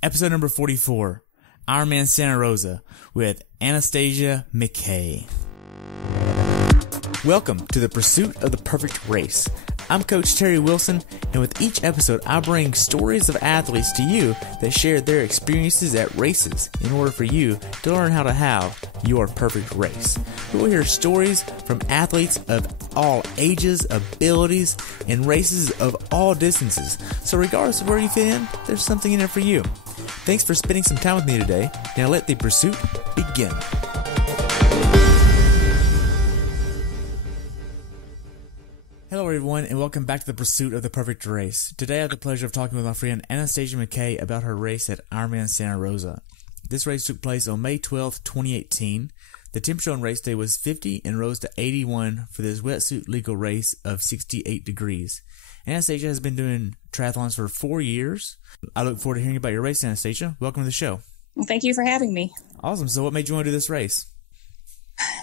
Episode number 44, Ironman Santa Rosa with Anastasia McKay. Welcome to the pursuit of the perfect race. I'm Coach Terry Wilson, and with each episode, I bring stories of athletes to you that share their experiences at races in order for you to learn how to have your perfect race. We will hear stories from athletes of all ages, abilities, and races of all distances. So regardless of where you fit in, there's something in it for you. Thanks for spending some time with me today. Now let the pursuit begin. Hello everyone, and welcome back to the pursuit of the perfect race. Today I have the pleasure of talking with my friend Anastasia McKay about her race at Ironman Santa Rosa. This race took place on May 12, 2018. The temperature on race day was 50 and rose to 81 for this wetsuit legal race of 68 degrees. Anastasia has been doing triathlons for 4 years. I look forward to hearing about your race, Anastasia. Welcome to the show. Well, thank you for having me. Awesome. So what made you want to do this race?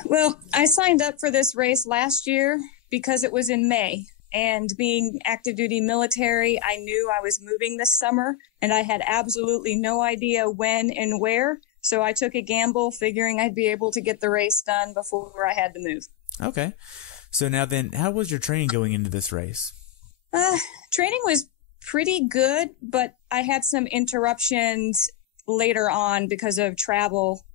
Well, I signed up for this race last year because it was in May. And being active duty military, I knew I was moving this summer, and I had absolutely no idea when and where. So I took a gamble figuring I'd be able to get the race done before I had to move. Okay. So now then, how was your training going into this race? Training was pretty good, but I had some interruptions later on because of travel,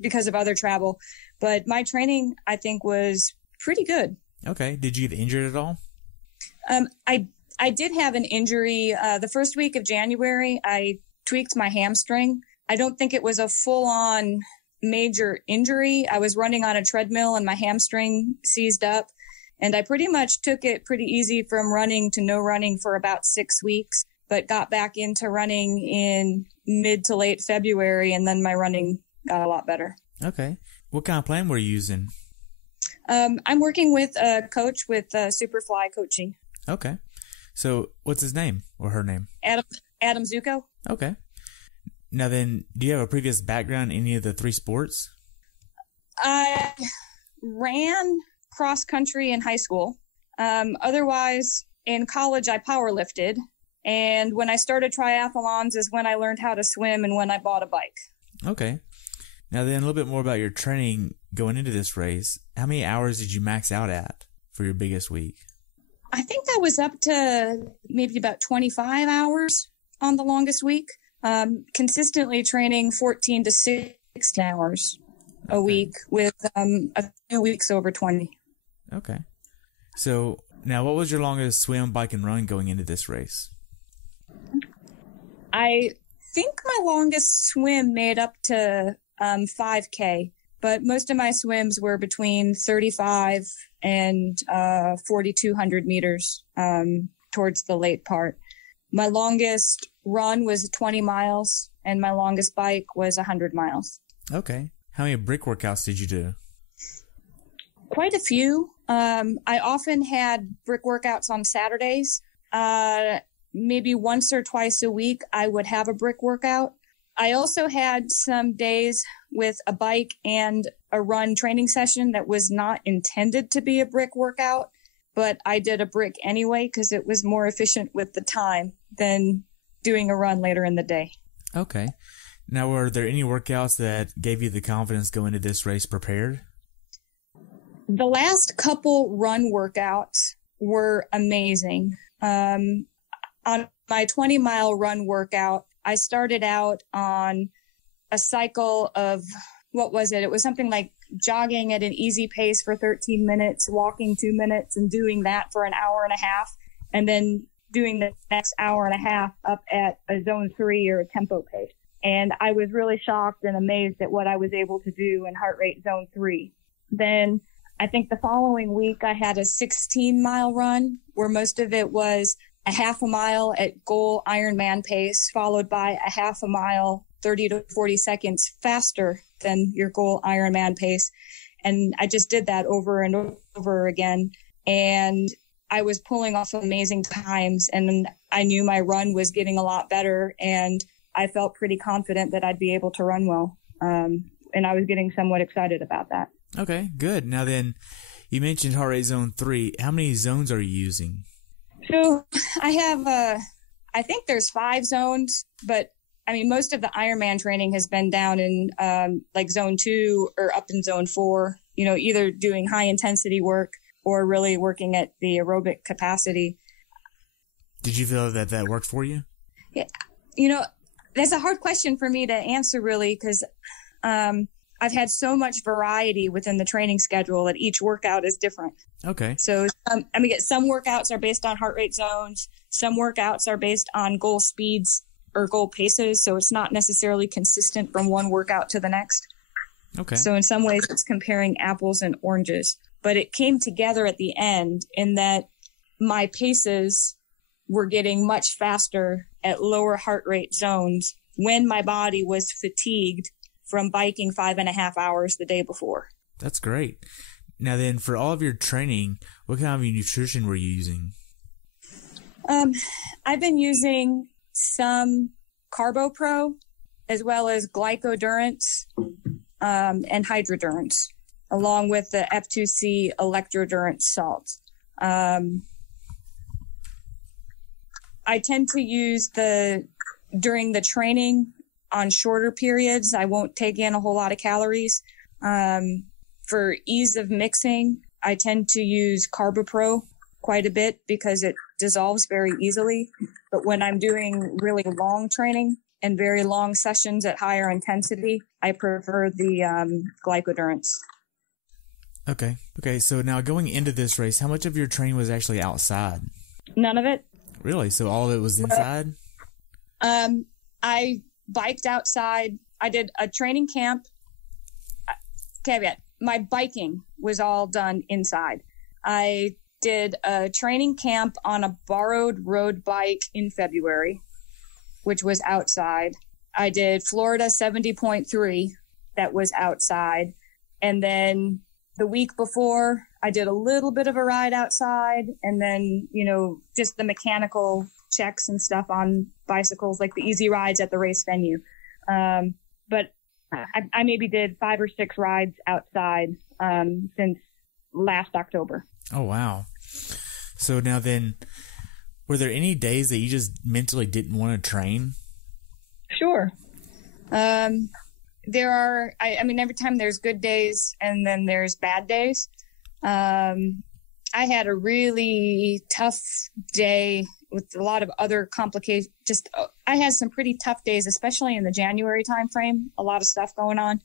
because of other travel. But my training, I think, was pretty good. Okay. Did you get injured at all? I did have an injury. The first week of January, I tweaked my hamstring. I don't think it was a full-on major injury. I was running on a treadmill and my hamstring seized up. And I pretty much took it pretty easy from running to no running for about 6 weeks, but got back into running in mid to late February, and then my running got a lot better. Okay. What kind of plan were you using? I'm working with a coach with Superfly Coaching. Okay. So what's his name or her name? Adam Zuko. Okay. Now then, do you have a previous background in any of the three sports? I ran cross country in high school. Otherwise, in college, I powerlifted. And when I started triathlons is when I learned how to swim and when I bought a bike. Okay. Now then, a little bit more about your training going into this race. How many hours did you max out at for your biggest week? I think that was up to maybe about 25 hours on the longest week. Consistently training 14 to 16 hours a week with a few weeks over 20. Okay. So now what was your longest swim, bike, and run going into this race? I think my longest swim made up to 5K, but most of my swims were between 35 and 4,200 meters towards the late part. My longest run was 20 miles, and my longest bike was 100 miles. Okay. How many brick workouts did you do? Quite a few. I often had brick workouts on Saturdays. Maybe once or twice a week, I would have a brick workout. I also had some days with a bike and a run training session that was not intended to be a brick workout, but I did a brick anyway because it was more efficient with the time than doing a run later in the day. Okay. Now, were there any workouts that gave you the confidence going into this race prepared? The last couple run workouts were amazing. On my 20-mile run workout, I started out on a cycle of, what was it? It was something like jogging at an easy pace for 13 minutes, walking 2 minutes, and doing that for an hour and a half, and then doing the next hour and a half up at a zone 3 or a tempo pace. And I was really shocked and amazed at what I was able to do in heart rate zone 3. Then I think the following week I had a 16-mile run where most of it was a half a mile at goal Ironman pace, followed by a half a mile, 30 to 40 seconds faster than your goal Ironman pace. And I just did that over and over again. And I was pulling off amazing times, and I knew my run was getting a lot better, and I felt pretty confident that I'd be able to run well. And I was getting somewhat excited about that. Okay, good. Now then, you mentioned heart rate zone 3. How many zones are you using? So I I think there's 5 zones, but I mean, most of the Ironman training has been down in like zone 2 or up in zone 4, you know, either doing high intensity work or really working at the aerobic capacity. Did you feel that worked for you? Yeah. You know, that's a hard question for me to answer really, because I've had so much variety within the training schedule that each workout is different. Okay. So, some workouts are based on heart rate zones. Some workouts are based on goal speeds or goal paces. So it's not necessarily consistent from one workout to the next. Okay. So in some ways it's comparing apples and oranges, but it came together at the end in that my paces were getting much faster at lower heart rate zones when my body was fatigued from biking 5.5 hours the day before. That's great. Now then, for all of your training, what kind of nutrition were you using? I've been using some CarboPro as well as Glycodurance and Hydrodurance, along with the F2C Electrodurance salt. I tend to use during the training on shorter periods. I won't take in a whole lot of calories. For ease of mixing, I tend to use CarboPro quite a bit because it dissolves very easily. But when I'm doing really long training and very long sessions at higher intensity, I prefer the Glycodurance. Okay. So now going into this race, how much of your training was actually outside? None of it. Really? So all of it was inside? I biked outside. I did a training camp. Caveat, my biking was all done inside. I did a training camp on a borrowed road bike in February, which was outside. I did Florida 70.3. That was outside. And then the week before, I did a little bit of a ride outside, and then, you know, just the mechanical checks and stuff on bicycles, like the easy rides at the race venue. But I maybe did 5 or 6 rides outside since last October. Oh, wow. So now then, were there any days that you just mentally didn't want to train? Sure. There are, I mean, every time there's good days and then there's bad days. I had a really tough day with a lot of other complications. I had some pretty tough days, especially in the January timeframe, a lot of stuff going on.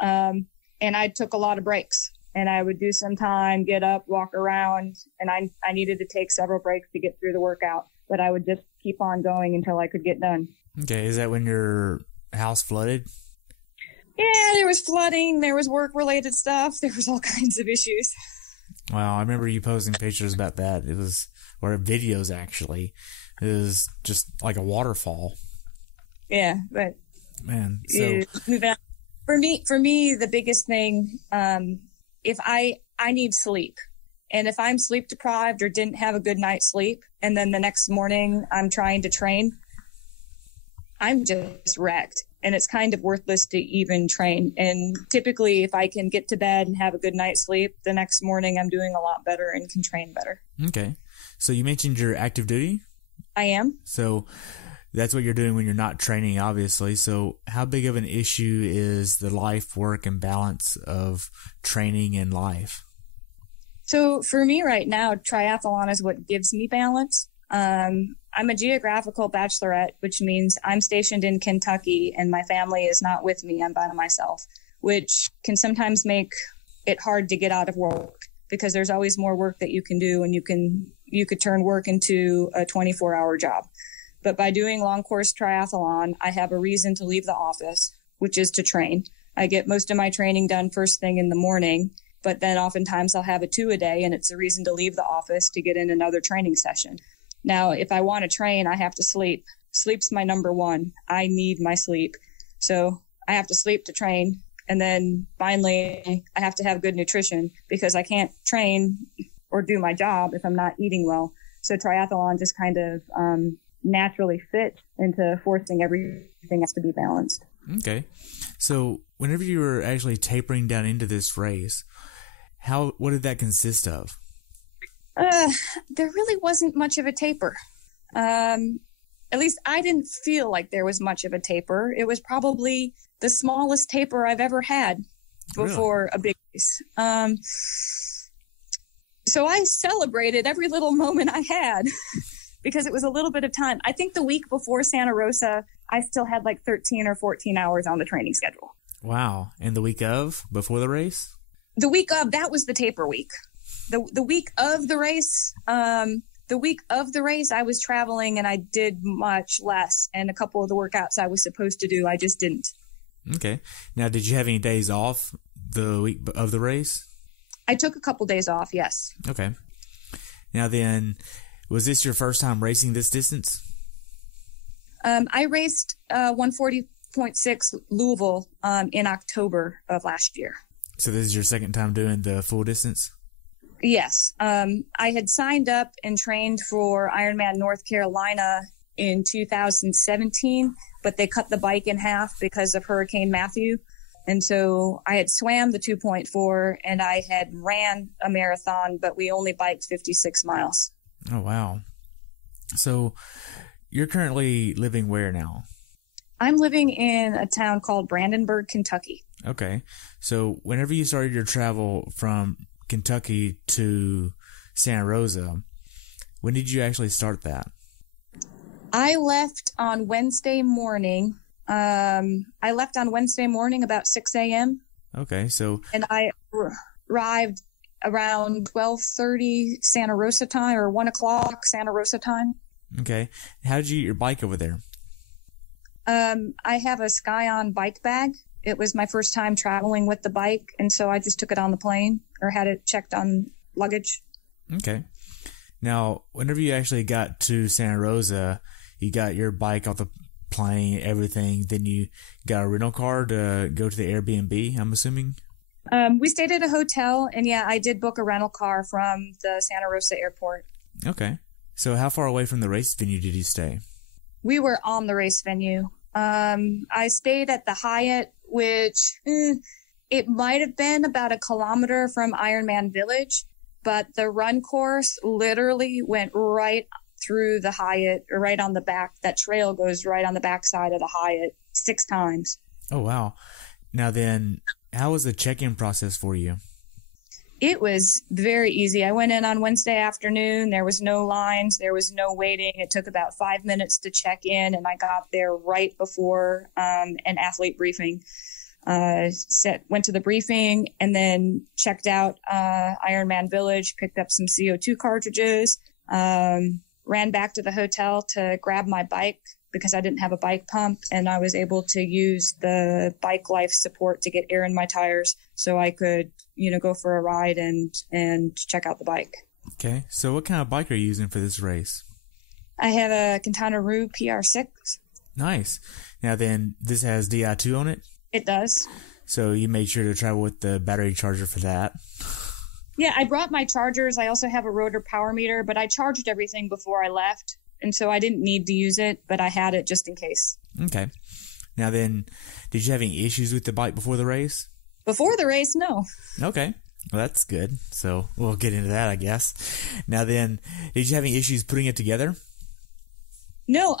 And I took a lot of breaks, and I would do some time, get up, walk around, and I needed to take several breaks to get through the workout, but I would just keep on going until I could get done. Okay. Is that when your house flooded? Yeah, there was flooding. There was work-related stuff. There was all kinds of issues. Wow, I remember you posting pictures about that. Or videos, actually. It was just like a waterfall. Yeah, but... Man, so... For me, the biggest thing, if I need sleep. And if I'm sleep deprived or didn't have a good night's sleep, and then the next morning I'm trying to train, I'm just wrecked. And it's kind of worthless to even train. And typically, if I can get to bed and have a good night's sleep, the next morning I'm doing a lot better and can train better. Okay. So you mentioned you're active duty? I am. So that's what you're doing when you're not training, obviously. So how big of an issue is the life, work, and balance of training and life? So for me right now, triathlon is what gives me balance. I'm a geographical bachelorette, which means I'm stationed in Kentucky and my family is not with me. I'm by myself, which can sometimes make it hard to get out of work because there's always more work that you can do, and you could turn work into a 24-hour job. But by doing long course triathlon, I have a reason to leave the office, which is to train. I get most of my training done first thing in the morning, but then oftentimes I'll have a 2-a-day, and it's a reason to leave the office to get in another training session. Now, if I want to train, I have to sleep. Sleep's my number one. I need my sleep. So I have to sleep to train. And then finally, I have to have good nutrition because I can't train or do my job if I'm not eating well. So triathlon just kind of naturally fits into forcing everything has to be balanced. Okay. So whenever you were actually tapering down into this race, what did that consist of? There really wasn't much of a taper. at least I didn't feel like there was much of a taper. It was probably the smallest taper I've ever had before a big race. So I celebrated every little moment I had because it was a little bit of time. I think the week before Santa Rosa, I still had like 13 or 14 hours on the training schedule. Wow. And the week of, before the race? The week of, that was the taper week. The week of the race, I was traveling and I did much less. And a couple of the workouts I was supposed to do, I just didn't. Okay. Now, did you have any days off the week of the race? I took a couple days off, yes. Okay. Now then, was this your first time racing this distance? I raced 140.6 Louisville in October of last year. So this is your second time doing the full distance? Yes. I had signed up and trained for Ironman North Carolina in 2017, but they cut the bike in half because of Hurricane Matthew. And so I had swam the 2.4 and I had ran a marathon, but we only biked 56 miles. Oh, wow. So you're currently living where now? I'm living in a town called Brandenburg, Kentucky. Okay. So whenever you started your travel from Kentucky to Santa Rosa, when did you actually start that? I left on Wednesday morning. About 6 a.m. Okay, so... And I arrived around 12:30 Santa Rosa time, or 1 o'clock Santa Rosa time. Okay. How did you get your bike over there? I have a Scion bike bag. It was my first time traveling with the bike, and so I just took it on the plane, or had it checked on luggage. Okay. Now, whenever you actually got to Santa Rosa, you got your bike off the plane, everything, then you got a rental car to go to the Airbnb, I'm assuming? We stayed at a hotel, and yeah, I did book a rental car from the Santa Rosa airport. Okay. So how far away from the race venue did you stay? We were on the race venue. I stayed at the Hyatt, which it might have been about 1 kilometer from Ironman Village, but the run course literally went right through the Hyatt, or right on the back. That trail goes right on the back side of the Hyatt 6 times. Oh, wow. Now then, how was the check-in process for you? It was very easy. I went in on Wednesday afternoon. There was no lines. There was no waiting. It took about 5 minutes to check in, and I got there right before an athlete briefing. Went to the briefing and then checked out Ironman Village, picked up some CO2 cartridges, ran back to the hotel to grab my bike because I didn't have a bike pump, and I was able to use the bike life support to get air in my tires so I could, go for a ride and check out the bike. Okay. So what kind of bike are you using for this race? I have a Containaroo PR6. Nice. Now then, this has Di2 on it? It does. So you made sure to travel with the battery charger for that? Yeah, I brought my chargers. I also have a rotor power meter, but I charged everything before I left. And so I didn't need to use it, but I had it just in case. Okay. Now then, did you have any issues with the bike before the race? Before the race, no. Okay. Well, that's good. So we'll get into that, I guess. Now then, did you have any issues putting it together? No,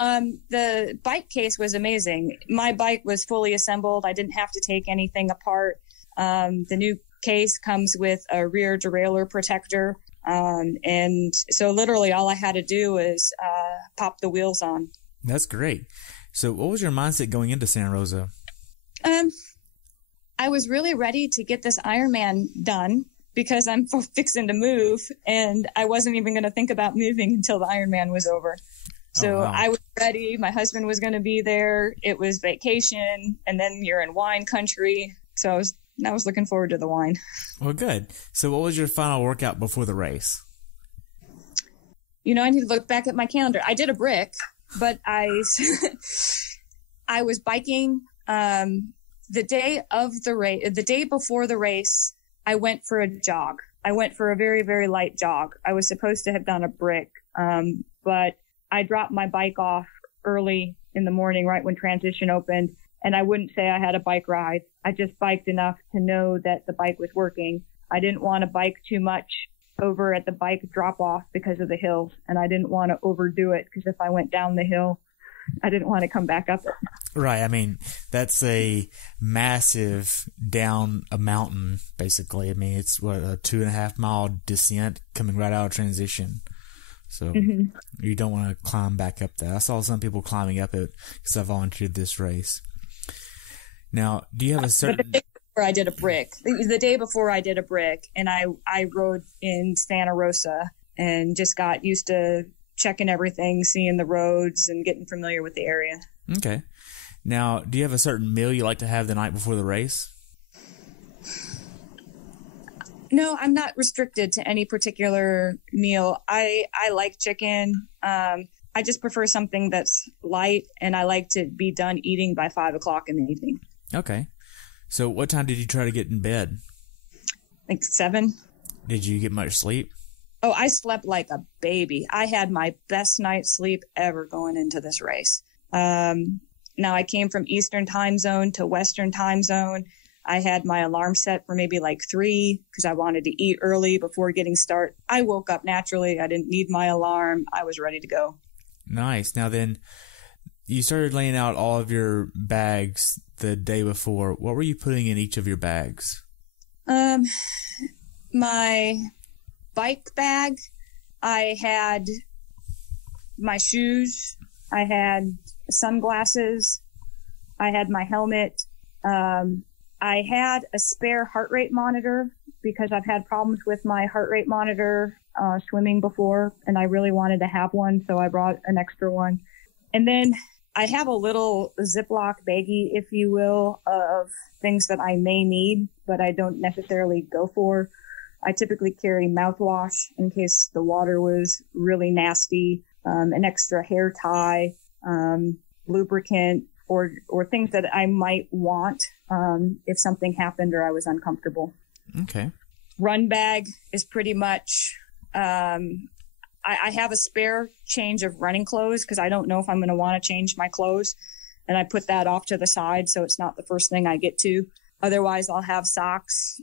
the bike case was amazing. My bike was fully assembled. I didn't have to take anything apart. The new case comes with a rear derailleur protector. And so literally all I had to do was pop the wheels on. That's great. So what was your mindset going into Santa Rosa? I was really ready to get this Ironman done because I'm fixing to move, and I wasn't even going to think about moving until the Ironman was over. So wow. I was ready. My husband was going to be there. It was vacation, and then you're in wine country. So I was looking forward to the wine. Well, good. So what was your final workout before the race? I need to look back at my calendar. I did a brick, but I was biking the day before the race. I went for a jog. I went for a very, very light jog. I was supposed to have done a brick, but I dropped my bike off early in the morning, right when transition opened. And I wouldn't say I had a bike ride. I just biked enough to know that the bike was working. I didn't want to bike too much over at the bike drop off because of the hills. And I didn't want to overdo it because if I went down the hill, I didn't want to come back up it. Right. I mean, that's a massive down a mountain, basically. I mean, it's what, a 2.5 mile descent coming right out of transition. So you don't want to climb back up that. I saw some people climbing up it because I volunteered this race. Now, do you have a certain... But the day before I did a brick. The day before I did a brick, and I rode in Santa Rosa and just got used to checking everything, seeing the roads, and getting familiar with the area. Okay. Now, do you have a certain meal you like to have the night before the race? No, I'm not restricted to any particular meal. I like chicken. I just prefer something that's light, and I like to be done eating by 5 o'clock in the evening. Okay. So what time did you try to get in bed? Like 7. Did you get much sleep? Oh, I slept like a baby. I had my best night's sleep ever going into this race. Now, I came from Eastern time zone to Western time zone. I had my alarm set for maybe like 3 because I wanted to eat early before getting started. I woke up naturally. I didn't need my alarm. I was ready to go. Nice. Now then, you started laying out all of your bags the day before. What were you putting in each of your bags? My bike bag, I had my shoes, I had sunglasses, I had my helmet, I had a spare heart rate monitor because I've had problems with my heart rate monitor swimming before, and I really wanted to have one, so I brought an extra one. And then I have a little Ziploc baggie, if you will, of things that I may need, but I don't necessarily go for. I typically carry mouthwash in case the water was really nasty, an extra hair tie, lubricant, or things that I might want if something happened or I was uncomfortable. Okay. Run bag is pretty much, I have a spare change of running clothes because I don't know if I'm going to want to change my clothes. And I put that off to the side so it's not the first thing I get to. Otherwise, I'll have socks,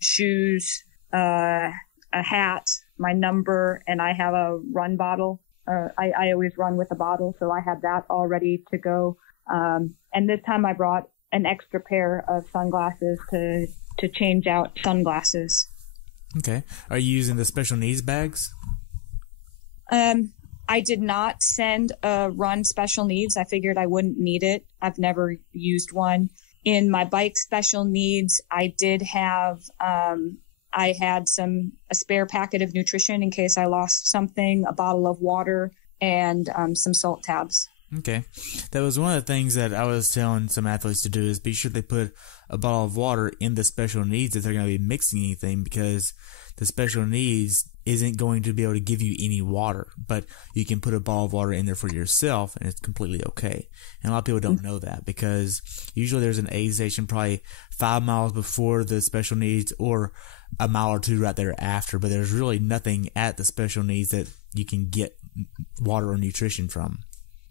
shoes, a hat, my number, and I have a run bottle. I always run with a bottle, so I had that all ready to go. And this time I brought an extra pair of sunglasses to change out sunglasses. Okay. Are you using the special needs bags? I did not send a run special needs. I figured I wouldn't need it. I've never used one. In my bike special needs, I did have, I had a spare packet of nutrition in case I lost something, a bottle of water, and some salt tabs. Okay. That was one of the things that I was telling some athletes to do is be sure they put a bottle of water in the special needs if they're going to be mixing anything, because the special needs isn't going to be able to give you any water, but you can put a bottle of water in there for yourself and it's completely okay. And a lot of people don't know that because usually there's an aid station probably 5 miles before the special needs or a mile or two right there after, but there's really nothing at the special needs that you can get water or nutrition from.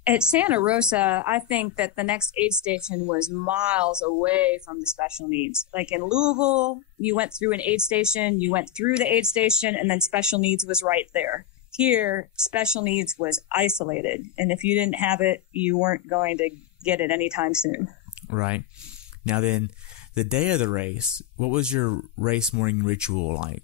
At Santa Rosa, I think that the next aid station was miles away from the special needs. Like in Louisville, you went through an aid station, you went through the aid station, and then special needs was right there. Here, special needs was isolated, and if you didn't have it, you weren't going to get it anytime soon. Right. Now then, the day of the race, what was your race morning ritual like?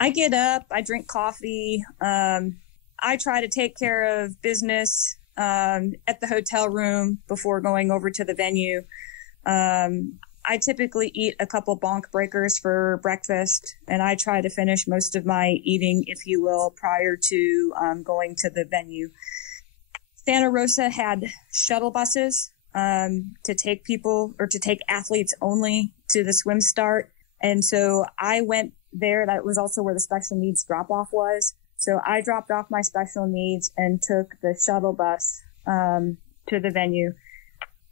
I get up, I drink coffee, I try to take care of business at the hotel room before going over to the venue. I typically eat a couple bonk breakers for breakfast, and I try to finish most of my eating, if you will, prior to going to the venue. Santa Rosa had shuttle buses to take people or to take athletes only to the swim start. And so I went there. That was also where the special needs drop-off was. So I dropped off my special needs and took the shuttle bus to the venue.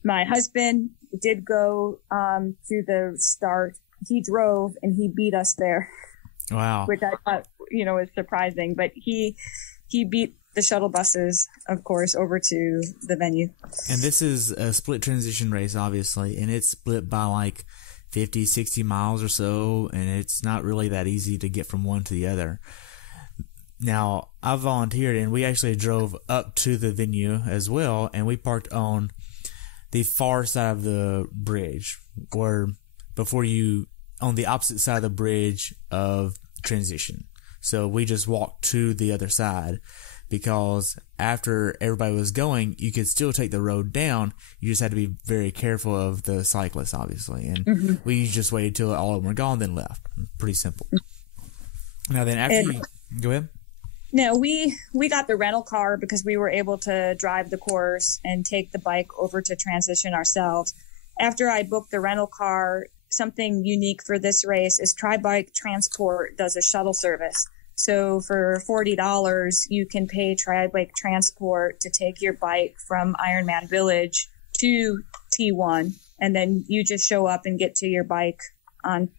My husband did go to the start. He drove and he beat us there. Wow. Which I thought, was surprising. But he beat the shuttle buses, of course, over to the venue. And this is a split transition race, obviously, and it's split by like 50, 60 miles or so, and it's not really that easy to get from one to the other. Now, I volunteered, and we actually drove up to the venue as well, and we parked on the far side of the bridge, or on the opposite side of the bridge of transition. So we just walked to the other side, because after everybody was going, you could still take the road down. You just had to be very careful of the cyclists, obviously. And we just waited till all of them were gone, then left. Pretty simple. Now then, go ahead. No, we got the rental car because we were able to drive the course and take the bike over to transition ourselves. After I booked the rental car, something unique for this race is Tri-Bike Transport does a shuttle service. So for $40, you can pay Tri-Bike Transport to take your bike from Ironman Village to T1, and then you just show up and get to your bike on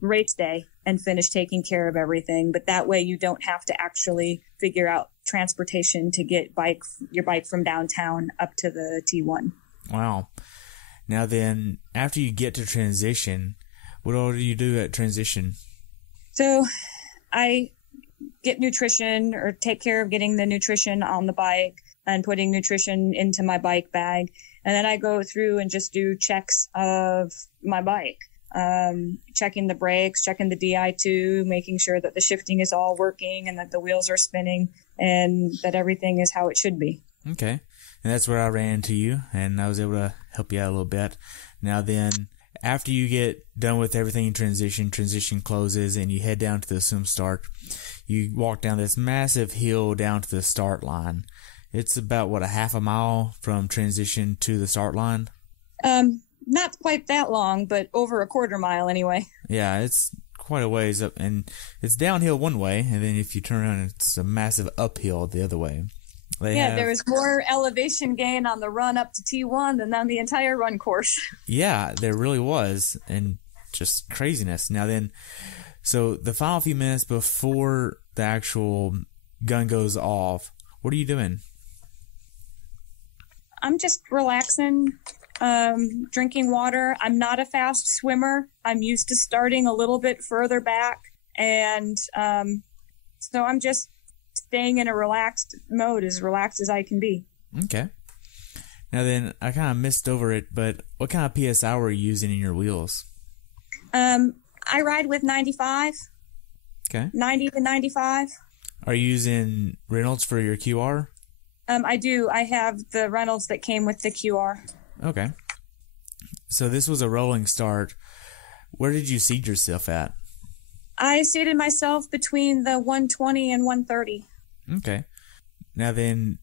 race day and finish taking care of everything. But that way you don't have to actually figure out transportation to get your bike from downtown up to the T1. Wow. Now then, after you get to transition, what all do you do at transition? So I get nutrition, or take care of getting the nutrition on the bike and putting nutrition into my bike bag. And then I go through and just do checks of my bike, checking the brakes, checking the DI2, making sure that the shifting is all working and that the wheels are spinning and that everything is how it should be. Okay. And that's where I ran into you, and I was able to help you out a little bit. Now then, after you get done with everything in transition closes, and you head down to the swim start, you walk down this massive hill down to the start line. It's about, a half a mile from transition to the start line? Not quite that long, but over a quarter mile anyway. Yeah, it's quite a ways up, and it's downhill one way, and then if you turn around, it's a massive uphill the other way. There was more elevation gain on the run up to T1 than on the entire run course. Yeah, there really was, and just craziness. Now then, so the final few minutes before the actual gun goes off, what are you doing? I'm just relaxing, drinking water. I'm not a fast swimmer. I'm used to starting a little bit further back, and so I'm just staying in a relaxed mode, as relaxed as I can be. Okay. Now then, I kind of missed over it, but what kind of PSI were you using in your wheels? I ride with 95. Okay. 90 to 95. Are you using Reynolds for your QR? I do. I have the Reynolds that came with the QR. Okay. So this was a rolling start. Where did you seed yourself at? I seated myself between the 120 and 130. Okay. Now then,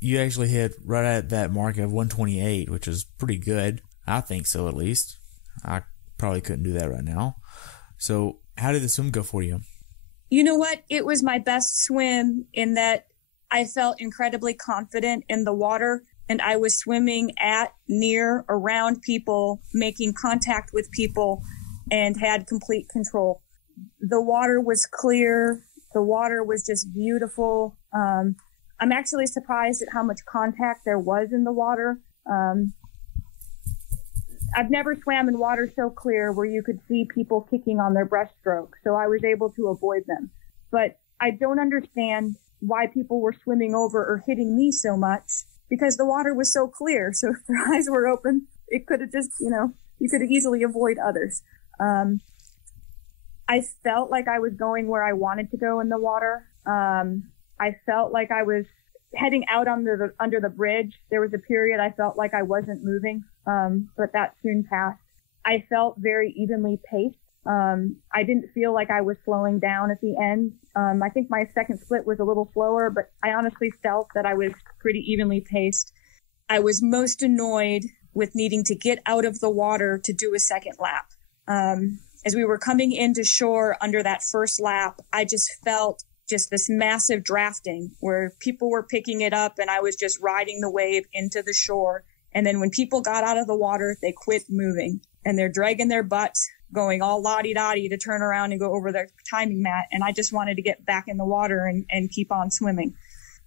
you actually hit right at that mark of 128, which is pretty good. I think so, at least. I probably couldn't do that right now. So how did the swim go for you? You know what? It was my best swim in that I felt incredibly confident in the water, and I was swimming at, near, around people, making contact with people, and had complete control. The water was clear. The water was just beautiful. I'm actually surprised at how much contact there was in the water. I've never swam in water so clear where you could see people kicking on their breaststroke, so I was able to avoid them. But I don't understand why people were swimming over or hitting me so much, because the water was so clear. So if their eyes were open, it could have just, you could have easily avoided others. I felt like I was going where I wanted to go in the water. I felt like I was heading out under the bridge. There was a period I felt like I wasn't moving, but that soon passed. I felt very evenly paced. I didn't feel like I was slowing down at the end. I think my second split was a little slower, but I honestly felt that I was pretty evenly paced. I was most annoyed with needing to get out of the water to do a second lap. As we were coming into shore under that first lap, I just felt just this massive drafting where people were picking it up and I was just riding the wave into the shore. And then when people got out of the water, they quit moving and they're dragging their butts, going all lottie-dottie to turn around and go over their timing mat. And I just wanted to get back in the water and keep on swimming.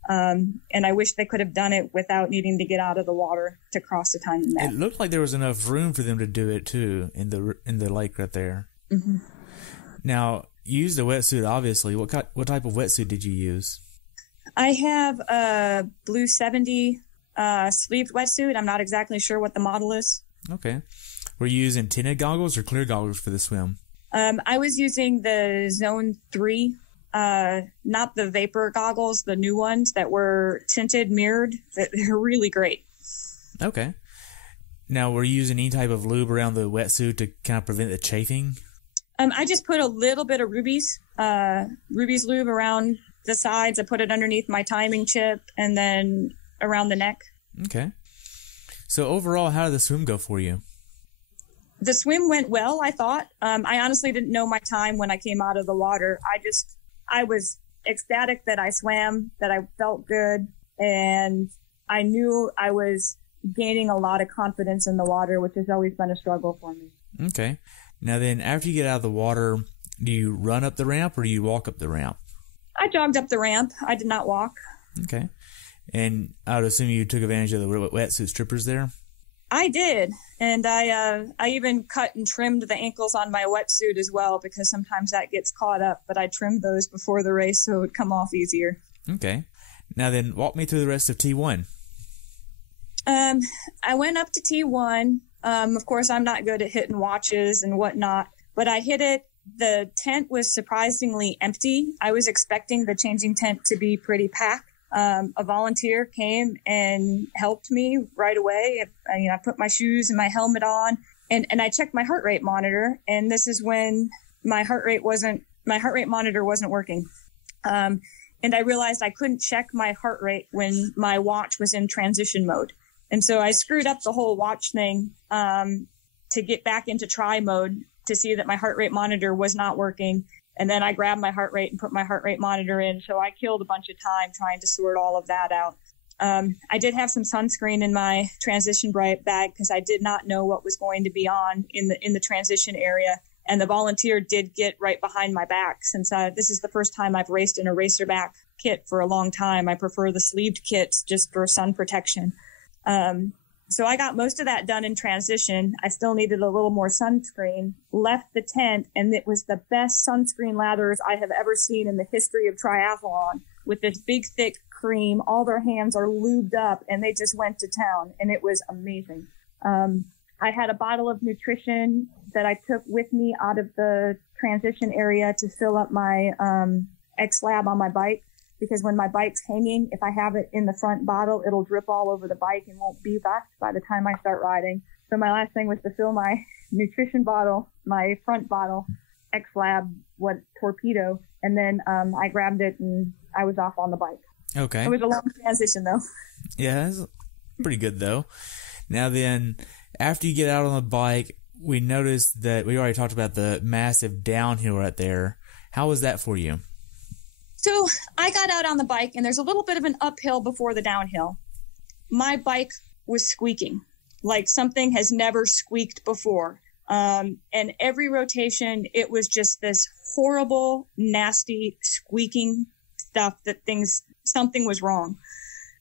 And I wish they could have done it without needing to get out of the water to cross the timing mat. It looked like there was enough room for them to do it too in the lake right there. Mm-hmm. Now, you used a wetsuit, obviously. What type of wetsuit did you use? I have a Blue 70 sleeved wetsuit. I'm not exactly sure what the model is. Okay. Were you using tinted goggles or clear goggles for the swim? I was using the Zone 3, not the Vapor goggles, the new ones that were tinted, mirrored. They're really great. Okay. Now, were you using any type of lube around the wetsuit to kind of prevent the chafing? I just put a little bit of Ruby's lube around the sides. I put it underneath my timing chip and then around the neck. Okay. So overall, how did the swim go for you? The swim went well, I thought. I honestly didn't know my time when I came out of the water. I was ecstatic that I swam, that I felt good, and I knew I was gaining a lot of confidence in the water, which has always been a struggle for me. Okay. Now then, after you get out of the water, do you run up the ramp or do you walk up the ramp? I jogged up the ramp. I did not walk. Okay. And I would assume you took advantage of the wetsuit strippers there? I did. And I even cut and trimmed the ankles on my wetsuit as well, because sometimes that gets caught up. But I trimmed those before the race so it would come off easier. Okay. Now then, walk me through the rest of T1. I went up to T1. Of course, I'm not good at hitting watches and whatnot, but I hit it. The tent was surprisingly empty. I was expecting the changing tent to be pretty packed. A volunteer came and helped me right away. I put my shoes and my helmet on, and I checked my heart rate monitor. And this is when my heart rate monitor wasn't working. And I realized I couldn't check my heart rate when my watch was in transition mode. And so I screwed up the whole watch thing to get back into try mode to see that my heart rate monitor was not working. And then I grabbed my heart rate and put my heart rate monitor in. So I killed a bunch of time trying to sort all of that out. I did have some sunscreen in my transition bag because I did not know what was going to be on in the transition area. And the volunteer did get right behind my back. Since this is the first time I've raced in a racerback kit for a long time, I prefer the sleeved kits just for sun protection. So I got most of that done in transition. I still needed a little more sunscreen, left the tent, and it was the best sunscreen lathers I have ever seen in the history of triathlon, with this big, thick cream. All their hands are lubed up, and they just went to town, and it was amazing. I had a bottle of nutrition that I took with me out of the transition area to fill up my X-Lab on my bike. Because when my bike's hanging, if I have it in the front bottle, it'll drip all over the bike and won't be left by the time I start riding. So my last thing was to fill my nutrition bottle, my front bottle, X-Lab, torpedo, and then I grabbed it and I was off on the bike. Okay. It was a long transition, though. Yeah, that's pretty good, though. Now then, after you get out on the bike, we noticed that we already talked about the massive downhill right there. How was that for you? So I got out on the bike, and there's a little bit of an uphill before the downhill. My bike was squeaking like something has never squeaked before. And every rotation, it was just this horrible, nasty, squeaking stuff that something was wrong.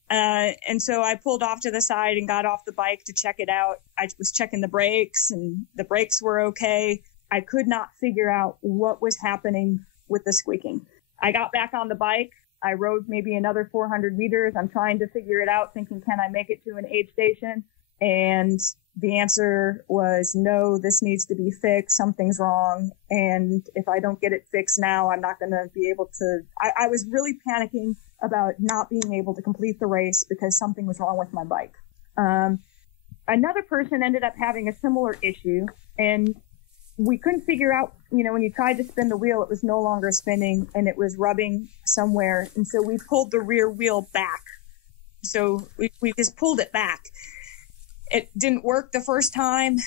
And so I pulled off to the side and got off the bike to check it out. I was checking the brakes, and the brakes were okay. I could not figure out what was happening with the squeaking. I got back on the bike. I rode maybe another 400 meters. I'm trying to figure it out, thinking, can I make it to an aid station? And the answer was, no, this needs to be fixed. Something's wrong. And if I don't get it fixed now, I'm not going to be able to. I was really panicking about not being able to complete the race because something was wrong with my bike. Another person ended up having a similar issue, and we couldn't figure out, when you tried to spin the wheel, it was no longer spinning and it was rubbing somewhere. And so we pulled the rear wheel back. So we just pulled it back. It didn't work the first time.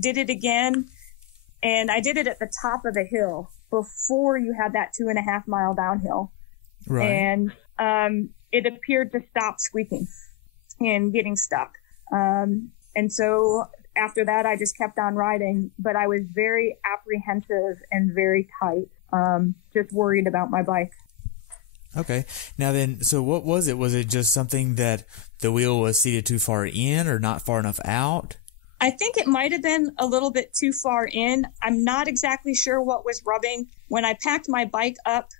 Did it again. And I did it at the top of the hill before you had that 2.5 mile downhill. Right. And it appeared to stop squeaking and getting stuck. And so after that, I just kept on riding, but I was very apprehensive and very tight, just worried about my bike. Okay. Now then, so what was it? Was it just something that the wheel was seated too far in or not far enough out? I think it might have been a little bit too far in. I'm not exactly sure what was rubbing. When I packed my bike up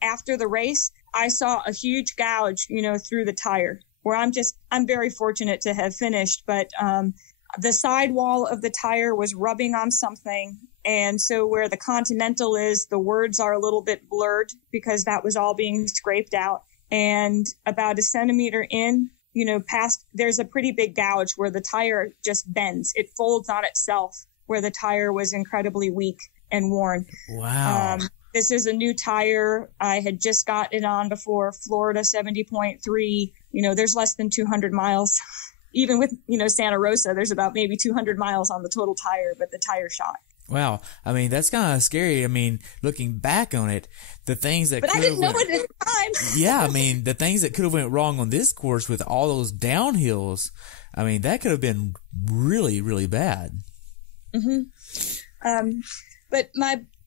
after the race, I saw a huge gouge, through the tire, where I'm very fortunate to have finished, but the sidewall of the tire was rubbing on something. And so where the Continental is, the words are a little bit blurred because that was all being scraped out. And about a centimeter in, past, there's a pretty big gouge where the tire just bends. It folds on itself, where the tire was incredibly weak and worn. Wow. This is a new tire. I had just got it on before Florida 70.3. There's less than 200 miles. Even with, Santa Rosa, there's about maybe 200 miles on the total tire, but the tire shot. Wow. I mean, that's kind of scary. I mean, looking back on it, the things that But I didn't know it at the time. Yeah, I mean, the things that could have went wrong on this course with all those downhills, I mean, that could have been really, really bad. Mm-hmm. But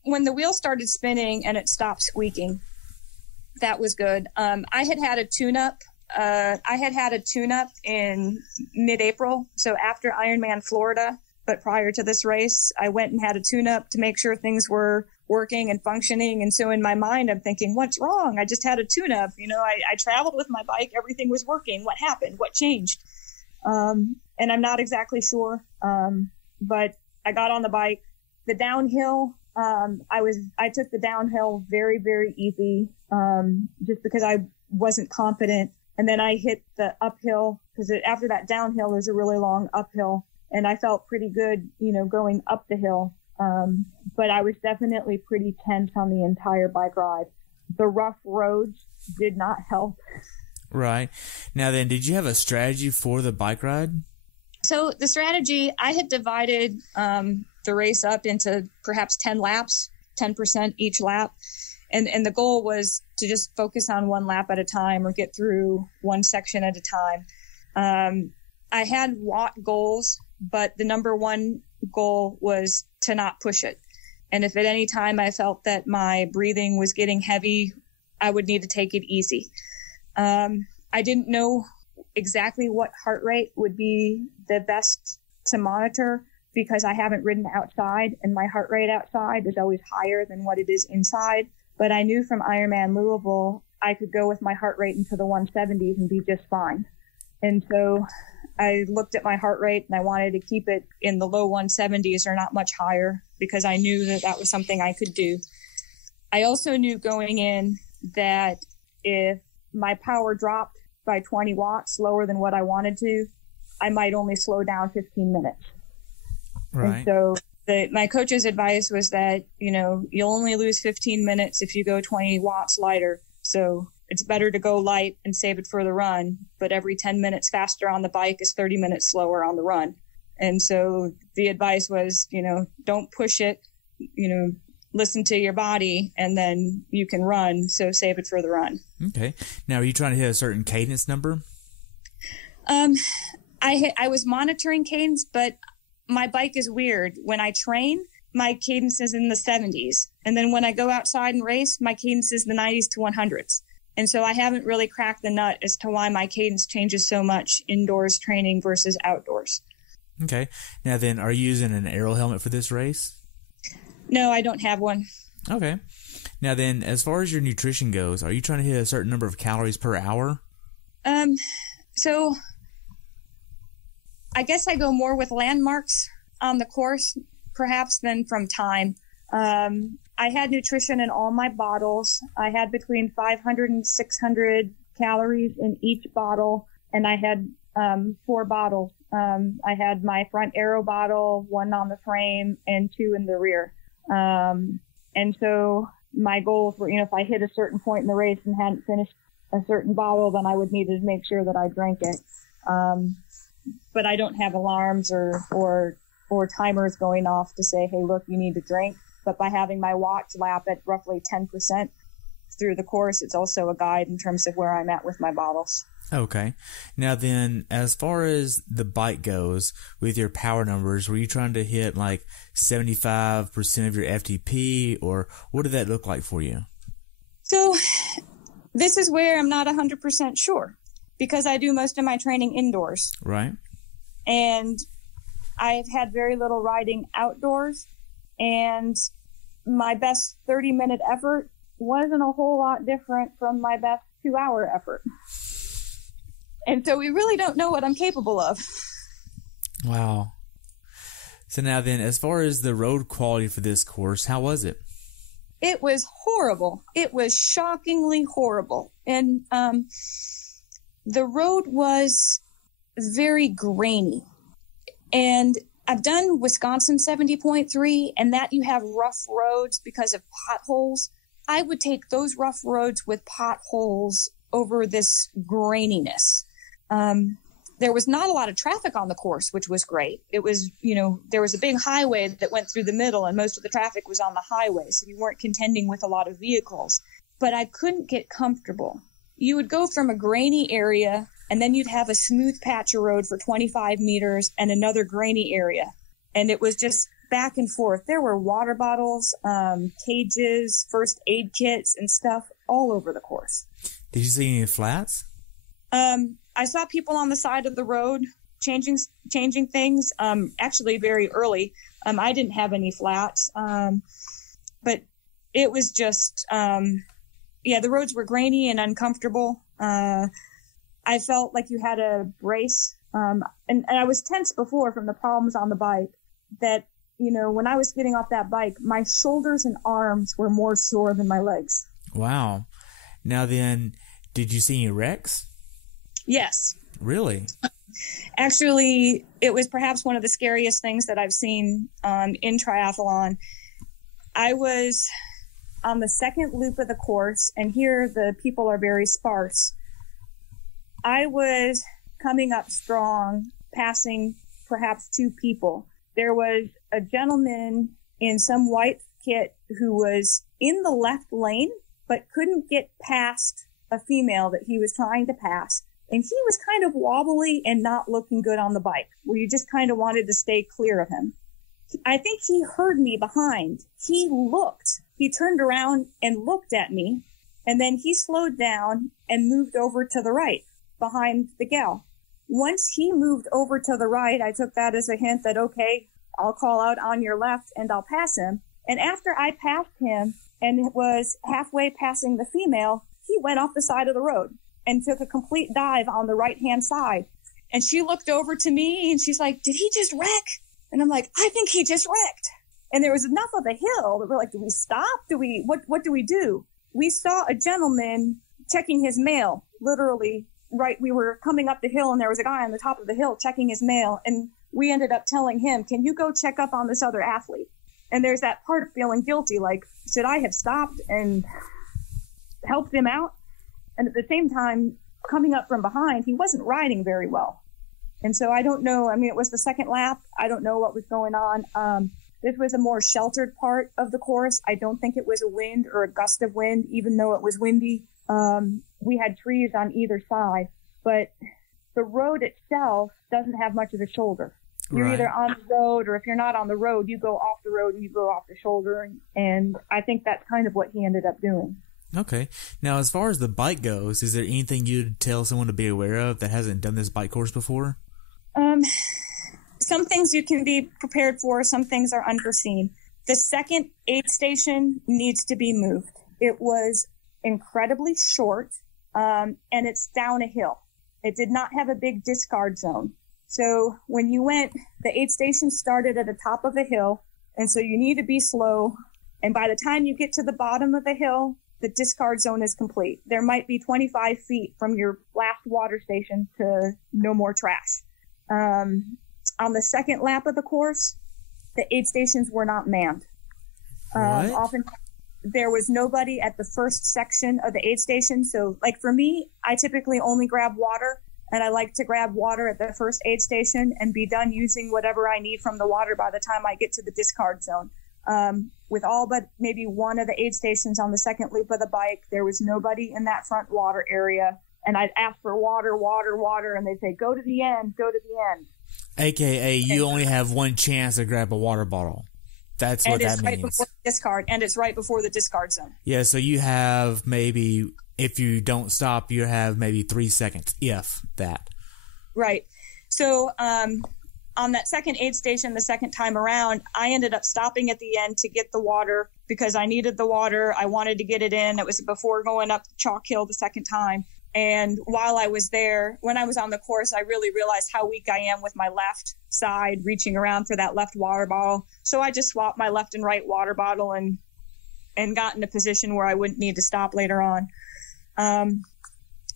when the wheel started spinning and it stopped squeaking, that was good. I had a tune-up. I had a tune-up in mid-April, so after Ironman Florida. But prior to this race, I went and had a tune-up to make sure things were working and functioning. And so in my mind, I'm thinking, what's wrong? I just had a tune-up. I traveled with my bike. Everything was working. What happened? What changed? And I'm not exactly sure. But I got on the bike. The downhill, I took the downhill very, very easy, just because I wasn't confident. And then I hit the uphill because after that downhill, there's a really long uphill. And I felt pretty good, going up the hill. But I was definitely pretty tense on the entire bike ride. The rough roads did not help. Right. Now then, did you have a strategy for the bike ride? So the strategy, I had divided the race up into perhaps 10 laps, 10% each lap. And the goal was to just focus on one lap at a time or get through one section at a time. I had watt goals, but the number one goal was to not push it. And if at any time I felt that my breathing was getting heavy, I would need to take it easy. I didn't know exactly what heart rate would be the best to monitor because I haven't ridden outside, and my heart rate outside is always higher than what it is inside. But I knew from Ironman Louisville, I could go with my heart rate into the 170s and be just fine. And so I looked at my heart rate and I wanted to keep it in the low 170s or not much higher because I knew that was something I could do. I also knew going in that if my power dropped by 20 watts lower than what I wanted to, I might only slow down 15 minutes. Right. And so my coach's advice was that, you'll only lose 15 minutes if you go 20 watts lighter. So it's better to go light and save it for the run, but every 10 minutes faster on the bike is 30 minutes slower on the run. And so the advice was, don't push it, listen to your body, and then you can run, so save it for the run. Okay. Now, are you trying to hit a certain cadence number? I was monitoring cadence, but my bike is weird. When I train, my cadence is in the 70s. And then when I go outside and race, my cadence is the 90s to 100s. And so I haven't really cracked the nut as to why my cadence changes so much indoors training versus outdoors. Okay. Now then, are you using an aero helmet for this race? No, I don't have one. Okay. Now then, as far as your nutrition goes, are you trying to hit a certain number of calories per hour? So I guess I go more with landmarks on the course, perhaps, than from time. I had nutrition in all my bottles. I had between 500 and 600 calories in each bottle, and I had 4 bottles. I had my front aero bottle, 1 on the frame, and 2 in the rear. And so my goals were, if I hit a certain point in the race and hadn't finished a certain bottle, then I would need to make sure that I drank it. But I don't have alarms or timers going off to say, hey, look, you need to drink. But by having my watch lap at roughly 10% through the course, it's also a guide in terms of where I'm at with my bottles. Okay. Now then, as far as the bike goes, with your power numbers, were you trying to hit like 75% of your FTP, or what did that look like for you? So this is where I'm not 100% sure, because I do most of my training indoors. Right. And I've had very little riding outdoors, and my best 30-minute effort wasn't a whole lot different from my best 2-hour effort. And so we really don't know what I'm capable of. Wow. So now then, as far as the road quality for this course, how was it? It was horrible. It was shockingly horrible. And the road was very grainy. And I've done Wisconsin 70.3, and that you have rough roads because of potholes. I would take those rough roads with potholes over this graininess. There was not a lot of traffic on the course, which was great. It was, there was a big highway that went through the middle, and most of the traffic was on the highway, so you weren't contending with a lot of vehicles. But I couldn't get comfortable. You would go from a grainy area, and then you'd have a smooth patch of road for 25 meters and another grainy area. And it was just back and forth. There were water bottles, cages, first aid kits, and stuff all over the course. Did you see any flats? I saw people on the side of the road changing things, actually very early. I didn't have any flats, but it was just, the roads were grainy and uncomfortable. I felt like you had a brace, and I was tense before from the problems on the bike that, when I was getting off that bike, my shoulders and arms were more sore than my legs. Wow. Now then, did you see any wrecks? Yes. Really? Actually, it was perhaps one of the scariest things that I've seen in triathlon. I was on the second loop of the course, and here the people are very sparse. I was coming up strong, passing perhaps 2 people. There was a gentleman in some white kit who was in the left lane, but couldn't get past a female that he was trying to pass. And he was kind of wobbly and not looking good on the bike, where you just kind of wanted to stay clear of him. I think he heard me behind. He turned around and looked at me, and then he slowed down and moved over to the right behind the gal. Once he moved over to the right, I took that as a hint that, okay, I'll call out on your left and I'll pass him. And after I passed him and was halfway passing the female, he went off the side of the road and took a complete dive on the right-hand side. And she looked over to me and she's like, did he just wreck? And I'm like, I think he just wrecked. And there was enough of a hill that we're like, do we stop? What do we do? We saw a gentleman checking his mail, literally, right? We were coming up the hill and there was a guy on the top of the hill checking his mail. And we ended up telling him, can you go check up on this other athlete? And there's that part of feeling guilty, like, should I have stopped and helped him out? And at the same time, coming up from behind, he wasn't riding very well. And so I don't know. I mean, it was the second lap. I don't know what was going on. This was a more sheltered part of the course. I don't think it was a wind or a gust of wind, even though it was windy. We had trees on either side, but the road itself doesn't have much of a shoulder. You're either on the road, or if you're not on the road, you go off the road and you go off the shoulder. And I think that's kind of what he ended up doing. Okay. Now, as far as the bike goes, is there anything you'd tell someone to be aware of that hasn't done this bike course before? Some things you can be prepared for. Some things are unforeseen. The second aid station needs to be moved. It was incredibly short, and it's down a hill. It did not have a big discard zone. So when you went, the aid station started at the top of a hill, and so you need to be slow. And by the time you get to the bottom of the hill, the discard zone is complete. There might be 25 feet from your last water station to no more trash. On the second lap of the course, the aid stations were not manned. Often there was nobody at the first section of the aid station. So like for me, I typically only grab water, and I like to grab water at the first aid station and be done using whatever I need from the water by the time I get to the discard zone. With all but maybe one of the aid stations on the second loop of the bike, there was nobody in that front water area. And I'd ask for water, and they'd say, go to the end. AKA, you only have one chance to grab a water bottle. That's what that means. And it's right before the discard, and it's right before the discard zone. Yeah, so you have maybe, if you don't stop, you have maybe 3 seconds, if that. Right. So on that second aid station, the second time around, I ended up stopping at the end to get the water because I needed the water. I wanted to get it in. It was before going up Chalk Hill the second time. And while I was there, when I was on the course, I really realized how weak I am with my left side, reaching around for that left water bottle. So I just swapped my left and right water bottle and got in a position where I wouldn't need to stop later on.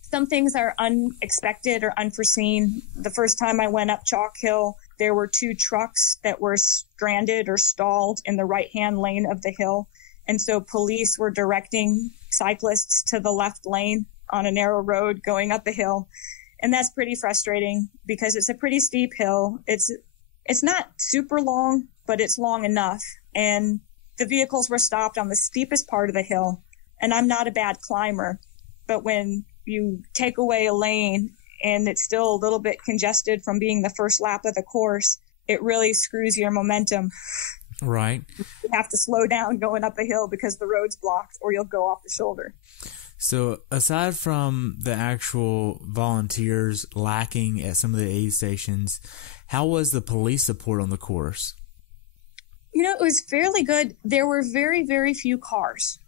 Some things are unexpected or unforeseen. The first time I went up Chalk Hill, there were 2 trucks that were stranded or stalled in the right-hand lane of the hill. And so police were directing cyclists to the left lane on a narrow road going up the hill. And that's pretty frustrating because it's a pretty steep hill. It's not super long, but it's long enough. And the vehicles were stopped on the steepest part of the hill. And I'm not a bad climber, but when you take away a lane and it's still a little bit congested from being the first lap of the course, it really screws your momentum. Right. You have to slow down going up a hill because the road's blocked or you'll go off the shoulder. So aside from the actual volunteers lacking at some of the aid stations, how was the police support on the course? You know, it was fairly good. There were very, very few cars.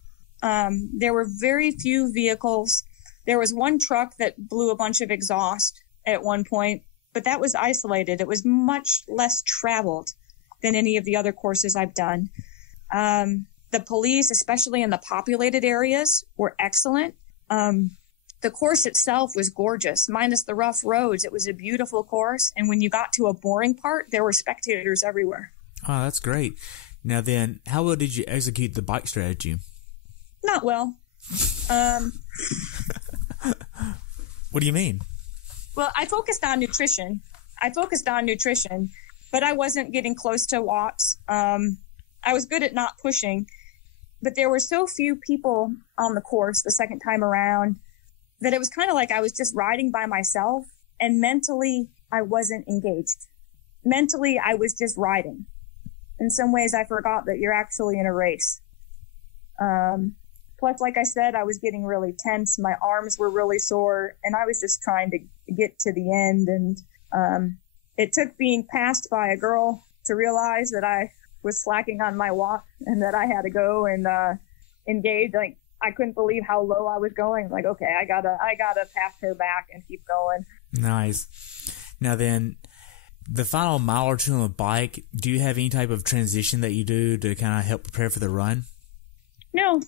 There were very few vehicles. There was one truck that blew a bunch of exhaust at one point, but that was isolated. It was much less traveled than any of the other courses I've done. The police, especially in the populated areas, were excellent. The course itself was gorgeous, minus the rough roads. It was a beautiful course. And when you got to a boring part, there were spectators everywhere. Oh, that's great. Now then, how well did you execute the bike strategy? Not well. What do you mean? Well, I focused on nutrition, but I wasn't getting close to watts. I was good at not pushing, but there were so few people on the course the second time around that it was kind of like I was just riding by myself, and mentally I wasn't engaged. Mentally, I was just riding. In some ways, I forgot that you're actually in a race. Plus, like I said, I was getting really tense. My arms were really sore, and I was just trying to get to the end. And it took being passed by a girl to realize that I was slacking on my walk and that I had to go and engage. Like, I couldn't believe how low I was going. Like, okay, I gotta pass her back and keep going. Nice. Now then, the final mile or two on the bike, do you have any type of transition that you do to kind of help prepare for the run? No.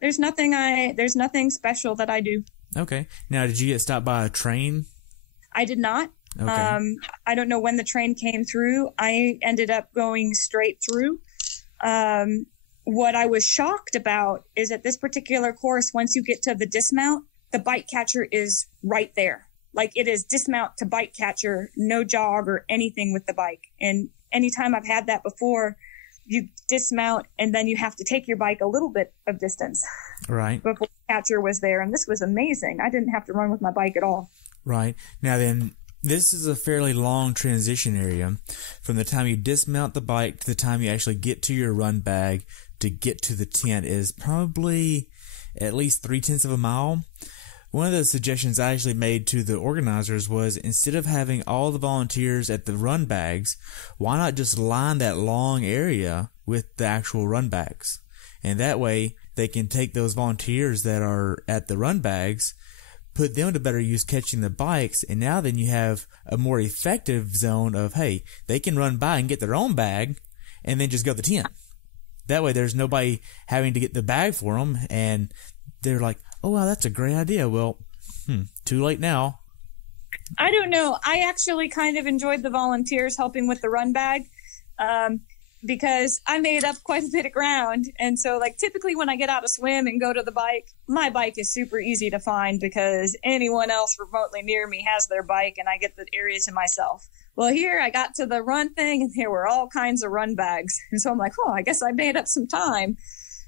There's nothing special that I do. Okay. Now, did you get stopped by a train? I did not. Okay. I don't know when the train came through. I ended up going straight through. What I was shocked about is at this particular course, once you get to the dismount, the bike catcher is right there. Like, it is dismount to bike catcher, no jog or anything with the bike. And anytime I've had that before, you dismount and then you have to take your bike a little bit of distance. Right. Before the catcher was there. And this was amazing. I didn't have to run with my bike at all. Right. Now then, this is a fairly long transition area from the time you dismount the bike to the time you actually get to your run bag to get to the tent is probably at least 0.3 of a mile. One of the suggestions I actually made to the organizers was, instead of having all the volunteers at the run bags, why not just line that long area with the actual run bags? And that way they can take those volunteers that are at the run bags, put them to better use catching the bikes, and now then you have a more effective zone of, hey, they can run by and get their own bag and then just go to the tent. That way there's nobody having to get the bag for them, and they're like, oh, wow, that's a great idea. Well, too late now. I don't know. I actually kind of enjoyed the volunteers helping with the run bag because I made up quite a bit of ground. And so, like, typically when I get out a swim and go to the bike, my bike is super easy to find because anyone else remotely near me has their bike and I get the area to myself. Well, here I got to the run thing and there were all kinds of run bags. And so I'm like, oh, I guess I made up some time.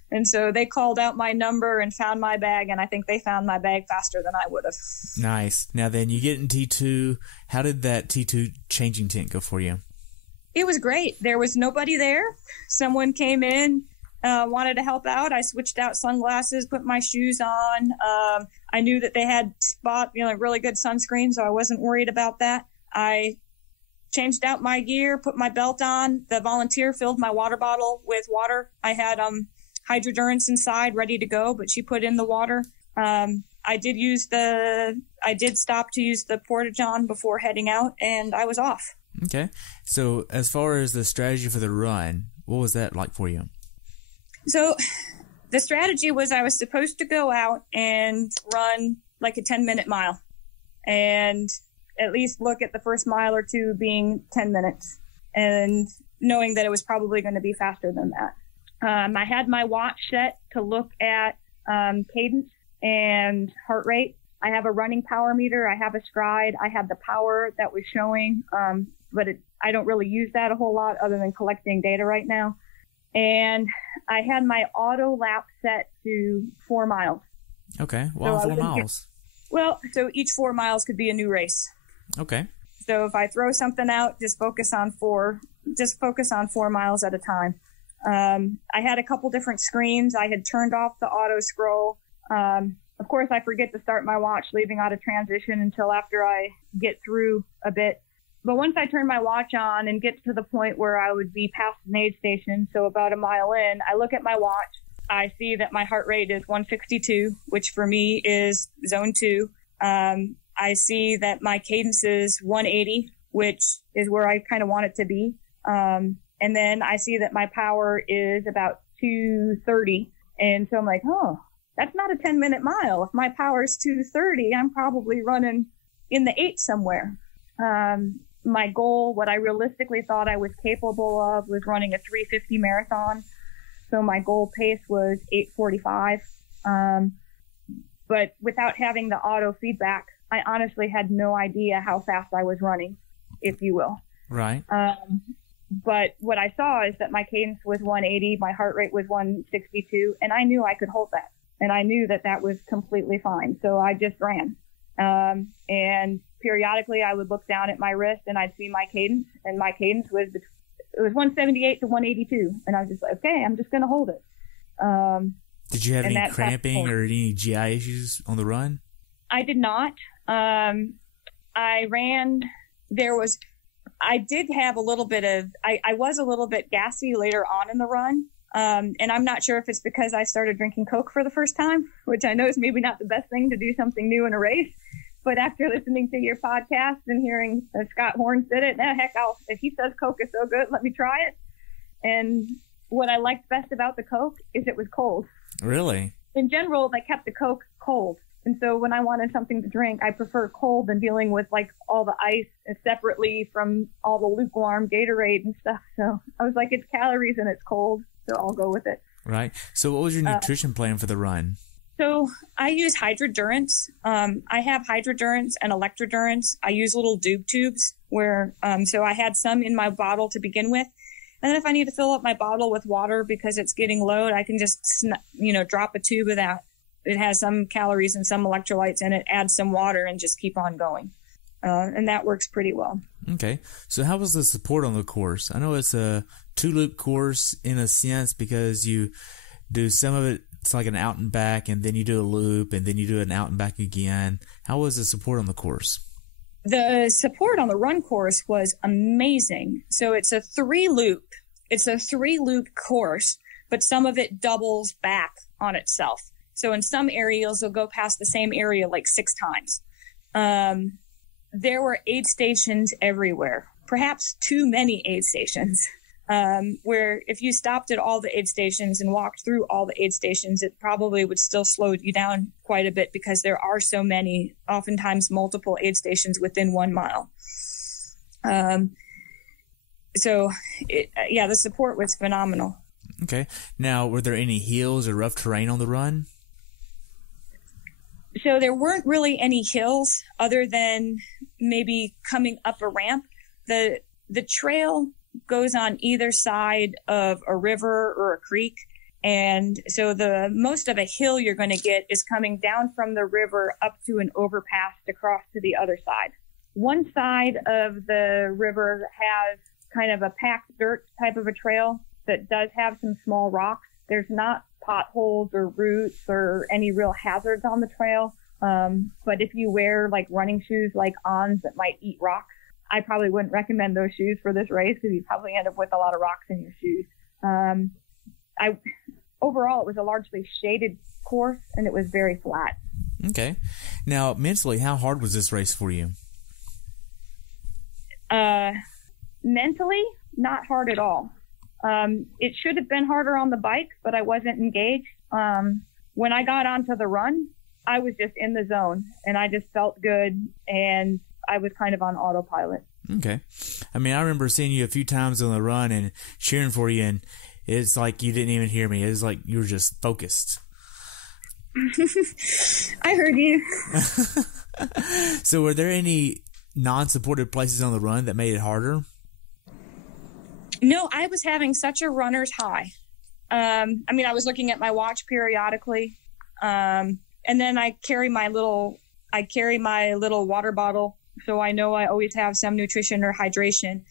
And so they called out my number and found my bag, and I think they found my bag faster than I would have. Nice. Now then, you get in T2. How did that T2 changing tent go for you? It was great. There was nobody there. Someone came in, wanted to help out. I switched out sunglasses, put my shoes on. I knew that they had really good sunscreen, so I wasn't worried about that. I changed out my gear, put my belt on. The volunteer filled my water bottle with water. I had Hydrodurants inside ready to go, but she put in the water. I did stop to use the Porta-John before heading out, and I was off. Okay. So as far as the strategy for the run, what was that like for you? So the strategy was I was supposed to go out and run like a 10-minute mile and at least look at the first mile or two being 10 minutes and knowing that it was probably going to be faster than that. I had my watch set to look at cadence and heart rate. I have a running power meter. I have a Stride. I had the power that was showing, but I don't really use that a whole lot other than collecting data right now. And I had my auto lap set to 4 miles. Okay. Well, so 4 miles. So each 4 miles could be a new race. Okay. So if I throw something out, just focus on 4 miles at a time. I had a couple different screens. I had turned off the auto scroll. Of course, I forget to start my watch leaving out of transition until after I get through a bit. But once I turn my watch on and get to the point where I would be past an aid station, so about a mile in, I look at my watch. I see that my heart rate is 162, which for me is zone 2. I see that my cadence is 180, which is where I kind of want it to be. And then I see that my power is about 230. And so I'm like, oh, that's not a 10-minute mile. If my power is 230, I'm probably running in the 8 somewhere. My goal, what I realistically thought I was capable of, was running a 350 marathon. So my goal pace was 8:45. But without having the auto feedback, I honestly had no idea how fast I was running, if you will. Right. But what I saw is that my cadence was 180, my heart rate was 162, and I knew I could hold that. And I knew that that was completely fine. So I just ran. And periodically I would look down at my wrist and I'd see my cadence, and my cadence was, it was 178 to 182. And I was just like, okay, I'm just going to hold it. Did you have any cramping or any GI issues on the run? I did not. I ran, I did have a little bit of, I was a little bit gassy later on in the run. And I'm not sure if it's because I started drinking Coke for the first time, which I know is maybe not the best thing to do something new in a race. But after listening to your podcast and hearing Scott Horn said it, if he says Coke is so good, let me try it. And what I liked best about the Coke is it was cold. Really? In general, they kept the Coke cold. And so when I wanted something to drink, I prefer cold than dealing with like all the ice separately from all the lukewarm Gatorade and stuff. So I was like, it's calories and it's cold, so I'll go with it. Right. So what was your nutrition plan for the run? So I use Hydrodurants. I have Hydrodurants and Electrodurants. I use little doob tubes where, so I had some in my bottle to begin with. And then if I need to fill up my bottle with water because it's getting low, I can just, drop a tube of that. It has some calories and some electrolytes in it, add some water, and just keep on going. And that works pretty well. Okay. So how was the support on the course? I know it's a 2-loop course in a sense because you do some of it, it's like an out and back, and then you do a loop, and then you do an out and back again. How was the support on the course? The support on the run course was amazing. So it's a 3-loop. It's a 3-loop course, but some of it doubles back on itself. So in some areas, you'll go past the same area like 6 times. There were aid stations everywhere, perhaps too many aid stations, where if you stopped at all the aid stations and walked through all the aid stations, it probably would still slow you down quite a bit because there are so many, oftentimes multiple aid stations within 1 mile. The support was phenomenal. Okay. Now, were there any hills or rough terrain on the run? So there weren't really any hills other than maybe coming up a ramp. The trail goes on either side of a river or a creek. And so the most of a hill you're going to get is coming down from the river up to an overpass to cross to the other side. One side of the river has kind of a packed dirt type of a trail that does have some small rocks. There's not potholes or roots or any real hazards on the trail. But if you wear like running shoes like Ons that might eat rocks, I probably wouldn't recommend those shoes for this race because you probably end up with a lot of rocks in your shoes. Overall, it was a largely shaded course, and it was very flat. Okay. Now, mentally, how hard was this race for you? Mentally, not hard at all. It should have been harder on the bike, but I wasn't engaged. When I got onto the run, I was just in the zone, and I just felt good, and I was kind of on autopilot. Okay. I mean, I remember seeing you a few times on the run and cheering for you, and it's like you didn't even hear me. It was like you were just focused. I heard you. So were there any non-supported places on the run that made it harder? No, I was having such a runner's high. I mean, I was looking at my watch periodically. And then I carry my little water bottle. So I know I always have some nutrition or hydration.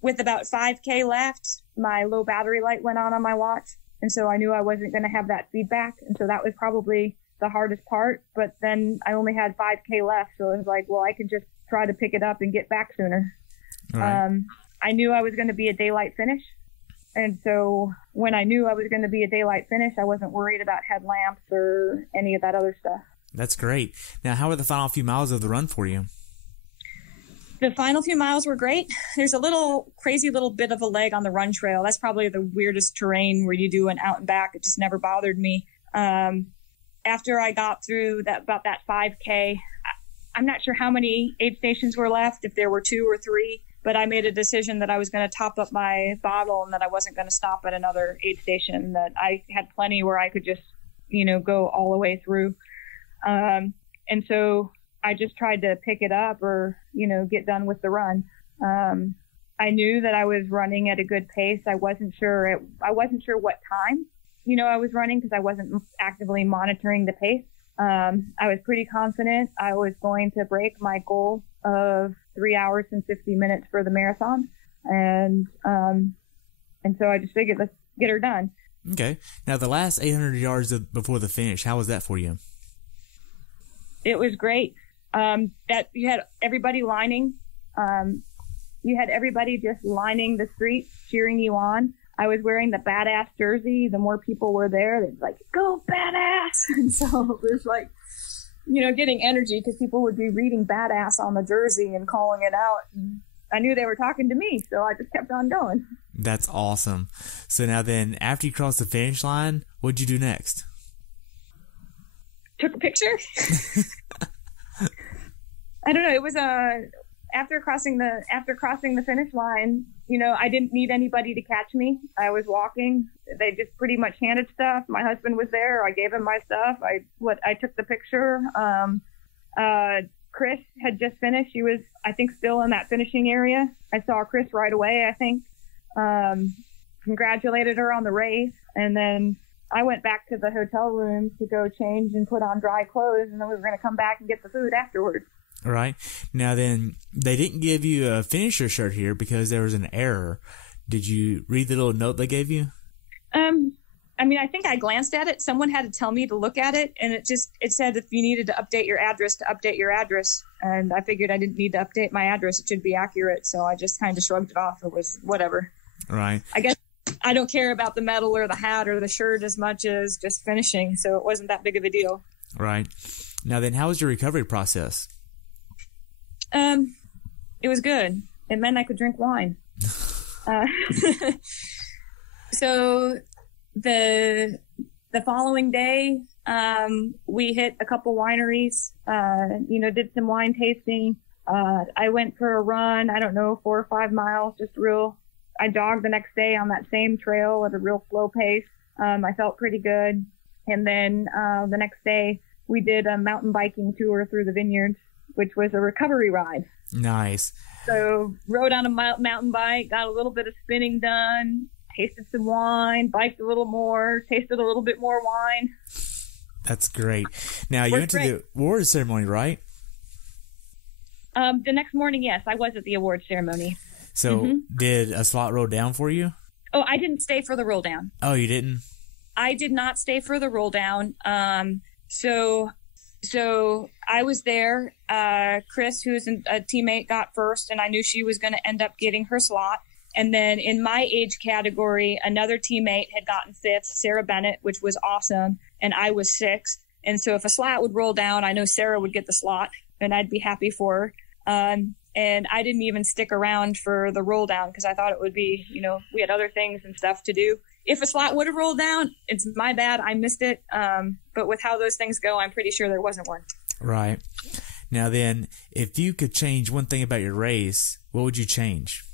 With about 5K left, my low battery light went on my watch. And so I knew I wasn't going to have that feedback. And so that was probably the hardest part. But then I only had 5K left. So it was like, well, I could just try to pick it up and get back sooner. Right. I knew I was going to be a daylight finish. And so when I knew I was going to be a daylight finish, I wasn't worried about headlamps or any of that other stuff. That's great. Now, how were the final few miles of the run for you? The final few miles were great. There's a crazy little bit of a leg on the run trail. That's probably the weirdest terrain where you do an out and back. It just never bothered me. After I got through about that 5K, I'm not sure how many aid stations were left, if there were 2 or 3, but I made a decision that I was going to top up my bottle and that I wasn't going to stop at another aid station, that I had plenty where I could just, go all the way through. And so I just tried to pick it up or, get done with the run. I knew that I was running at a good pace. I wasn't sure what time, I was running because I wasn't actively monitoring the pace. I was pretty confident I was going to break my goal of 3 hours and 50 minutes for the marathon. And so I just figured, let's get her done. Okay. Now, the last 800 yards before the finish, how was that for you? It was great. That you had everybody lining. You had everybody just lining the streets, cheering you on. I was wearing the badass jersey. The more people were there, they'd like, go badass. And so it was like, getting energy because people would be reading badass on the jersey and calling it out. And I knew they were talking to me, so I just kept on going. That's awesome. So now then, after you crossed the finish line, what'd you do next? Took a picture. I don't know. It was after crossing the finish line, I didn't need anybody to catch me. I was walking. They just pretty much handed stuff. My husband was there. I gave him my stuff. I took the picture. Chris had just finished. She was, I think, still in that finishing area. I saw Chris right away, I think. Congratulated her on the race. And then I went back to the hotel room to go change and put on dry clothes. And then we were going to come back and get the food afterwards. All right. Now then, they didn't give you a finisher shirt here because there was an error. Did you read the little note they gave you? I mean, I think I glanced at it. Someone had to tell me to look at it, and it said if you needed to update your address, to update your address. And I figured I didn't need to update my address. It should be accurate. So I just kind of shrugged it off. It was whatever. Right. I guess I don't care about the medal or the hat or the shirt as much as just finishing. So it wasn't that big of a deal. Right. Now then, how was your recovery process? It was good. It meant I could drink wine. So the following day, we hit a couple wineries, did some wine tasting. I went for a run, 4 or 5 miles, I jogged the next day on that same trail at a real slow pace. I felt pretty good. And then, the next day we did a mountain biking tour through the vineyards, which was a recovery ride. Nice. So rode on a mountain bike, got a little bit of spinning done, tasted some wine, biked a little more, tasted a little bit more wine. That's great. Now, you went to the awards ceremony, right? The next morning, yes, I was at the awards ceremony. So did a slot roll down for you? Oh, I didn't stay for the roll down. Oh, you didn't? I did not stay for the roll down. So I was there. Chris, who's a teammate, got first, and I knew she was going to end up getting her slot. And then in my age category, another teammate had gotten fifth, Sarah Bennett, which was awesome, and I was sixth. And so if a slot would roll down, I know Sarah would get the slot, and I'd be happy for her. And I didn't even stick around for the roll down because I thought it would be, we had other things and stuff to do. If a slot would have rolled down, it's my bad. I missed it. But with how those things go, I'm pretty sure there wasn't one. Right. Now then, if you could change one thing about your race, what would you change?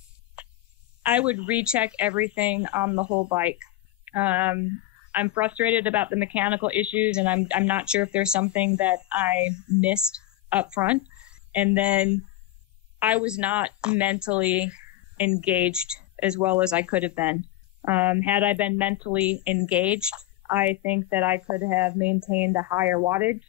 I would recheck everything on the whole bike. I'm frustrated about the mechanical issues, and I'm not sure if there's something that I missed up front. And then I was not mentally engaged as well as I could have been. Had I been mentally engaged, I think that I could have maintained a higher wattage.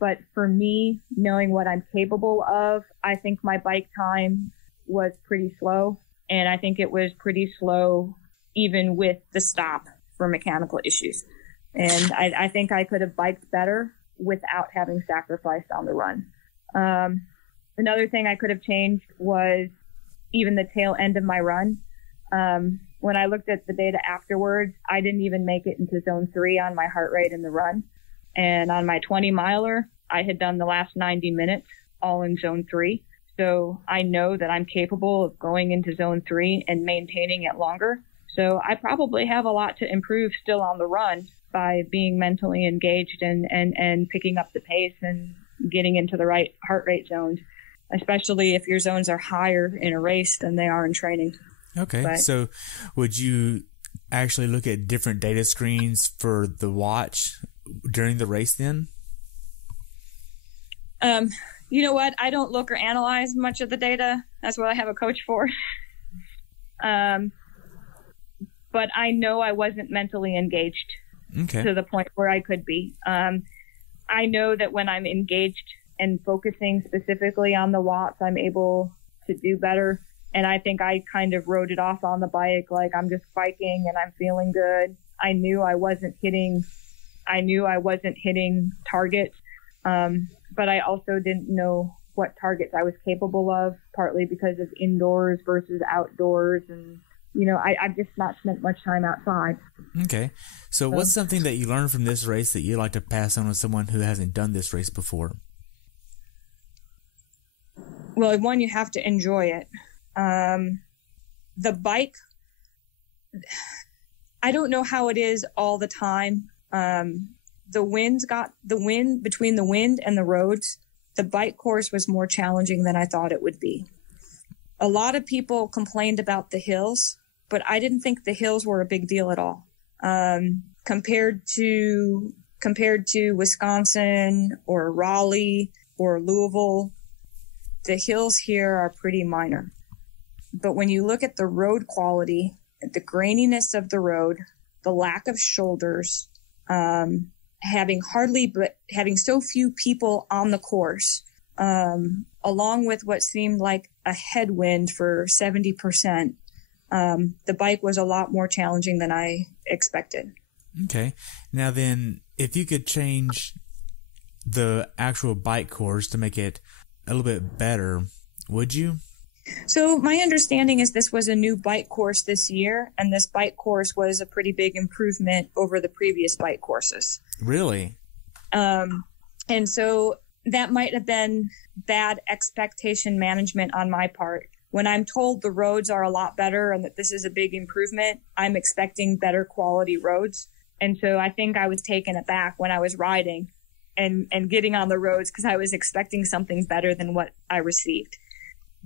But for me, knowing what I'm capable of, I think my bike time was pretty slow. And I think it was pretty slow even with the stop for mechanical issues. And I think I could have biked better without having sacrificed on the run. Another thing I could have changed was even the tail end of my run. When I looked at the data afterwards, I didn't even make it into zone 3 on my heart rate in the run. And on my 20 miler, I had done the last 90 minutes all in zone 3. So I know that I'm capable of going into zone 3 and maintaining it longer. So I probably have a lot to improve still on the run by being mentally engaged and picking up the pace and getting into the right heart rate zones, especially if your zones are higher in a race than they are in training. Okay. So would you actually look at different data screens for the watch during the race then? You know what? I don't look or analyze much of the data. That's what I have a coach for. But I know I wasn't mentally engaged to the point where I could be. I know that when I'm engaged and focusing specifically on the watts, I'm able to do better. And I think I kind of rode it off on the bike like I'm just biking and I'm feeling good. I knew I wasn't hitting targets. But I also didn't know what targets I was capable of, partly because of indoors versus outdoors. And, I've just not spent much time outside. Okay. So what's something that you learned from this race that you'd like to pass on to someone who hasn't done this race before? Well, one, you have to enjoy it. The bike, I don't know how it is all the time. The wind between the wind and the roads. The bike course was more challenging than I thought it would be. A lot of people complained about the hills, but I didn't think the hills were a big deal at all. Compared to Wisconsin or Raleigh or Louisville, the hills here are pretty minor. But when you look at the road quality, the graininess of the road, the lack of shoulders, having so few people on the course, along with what seemed like a headwind for 70%, the bike was a lot more challenging than I expected. Okay. Now then, if you could change the actual bike course to make it a little bit better, would you? So my understanding is this was a new bike course this year, and this bike course was a pretty big improvement over the previous bike courses. Really? And so that might have been bad expectation management on my part. When I'm told the roads are a lot better and that this is a big improvement, I'm expecting better quality roads. And so I think I was taken aback when I was riding and getting on the roads because I was expecting something better than what I received.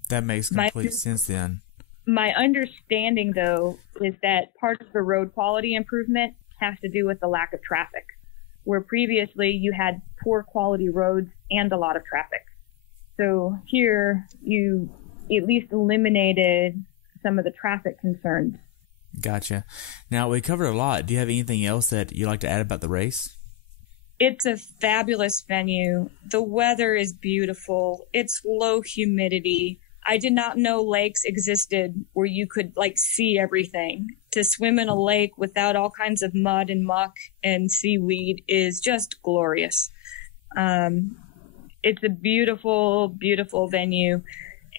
That makes complete sense then. My understanding, though, is that part of the road quality improvement has to do with the lack of traffic, where previously you had poor quality roads and a lot of traffic. So here you at least eliminated some of the traffic concerns. Gotcha. Now, we covered a lot. Do you have anything else that you'd like to add about the race? It's a fabulous venue. The weather is beautiful. It's low humidity. I did not know lakes existed where you could see everything. To swim in a lake without all kinds of mud and muck and seaweed is just glorious. It's a beautiful, beautiful venue.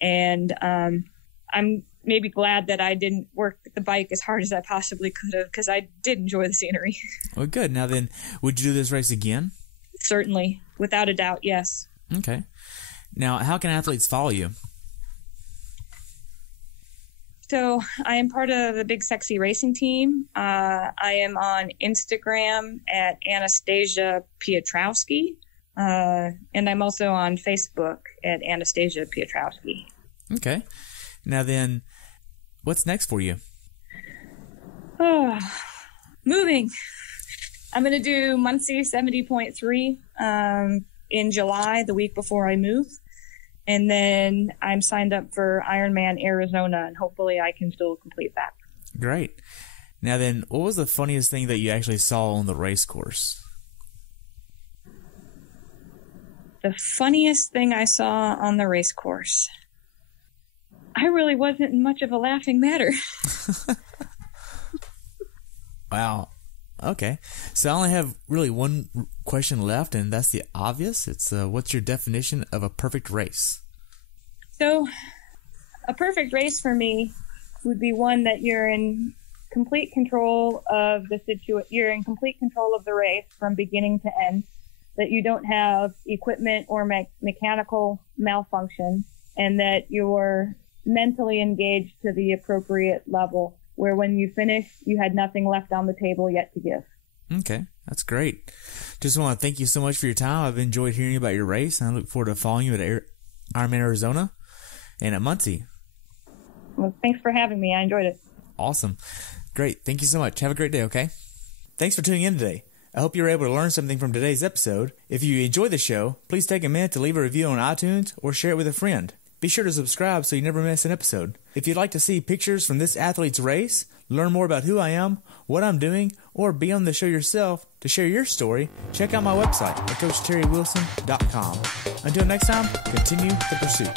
And I'm maybe glad that I didn't work the bike as hard as I possibly could have, because I did enjoy the scenery. Well, good. Now then, would you do this race again? Certainly. Without a doubt, yes. Okay. Now, how can athletes follow you? So I am part of the Big Sexy Racing team. I am on Instagram at Anastasia Piotrowski. And I'm also on Facebook at Anastasia Piotrowski. Okay. Now then, what's next for you? Oh, moving. I'm going to do Muncie 70.3 in July, the week before I move. And then I'm signed up for Ironman Arizona, and hopefully I can still complete that. Great. Now then, what was the funniest thing that you actually saw on the race course? The funniest thing I saw on the race course. I really wasn't much of a laughing matter. Wow. Okay. So I only have really one question left, and that's the obvious. It's what's your definition of a perfect race? So a perfect race for me would be one that you're in complete control of the you're in complete control of the race from beginning to end, that you don't have equipment or mechanical malfunction, and that you're mentally engaged to the appropriate level, where when you finish, you had nothing left on the table yet to give. Okay, that's great. Just want to thank you so much for your time. I've enjoyed hearing about your race, and I look forward to following you at Ironman Arizona and at Muncie. Well, thanks for having me. I enjoyed it. Awesome. Great. Thank you so much. Have a great day, okay? Thanks for tuning in today. I hope you were able to learn something from today's episode. If you enjoyed the show, please take a minute to leave a review on iTunes or share it with a friend. Be sure to subscribe so you never miss an episode. If you'd like to see pictures from this athlete's race, learn more about who I am, what I'm doing, or be on the show yourself to share your story, check out my website at CoachTerryWilson.com. Until next time, continue the pursuit.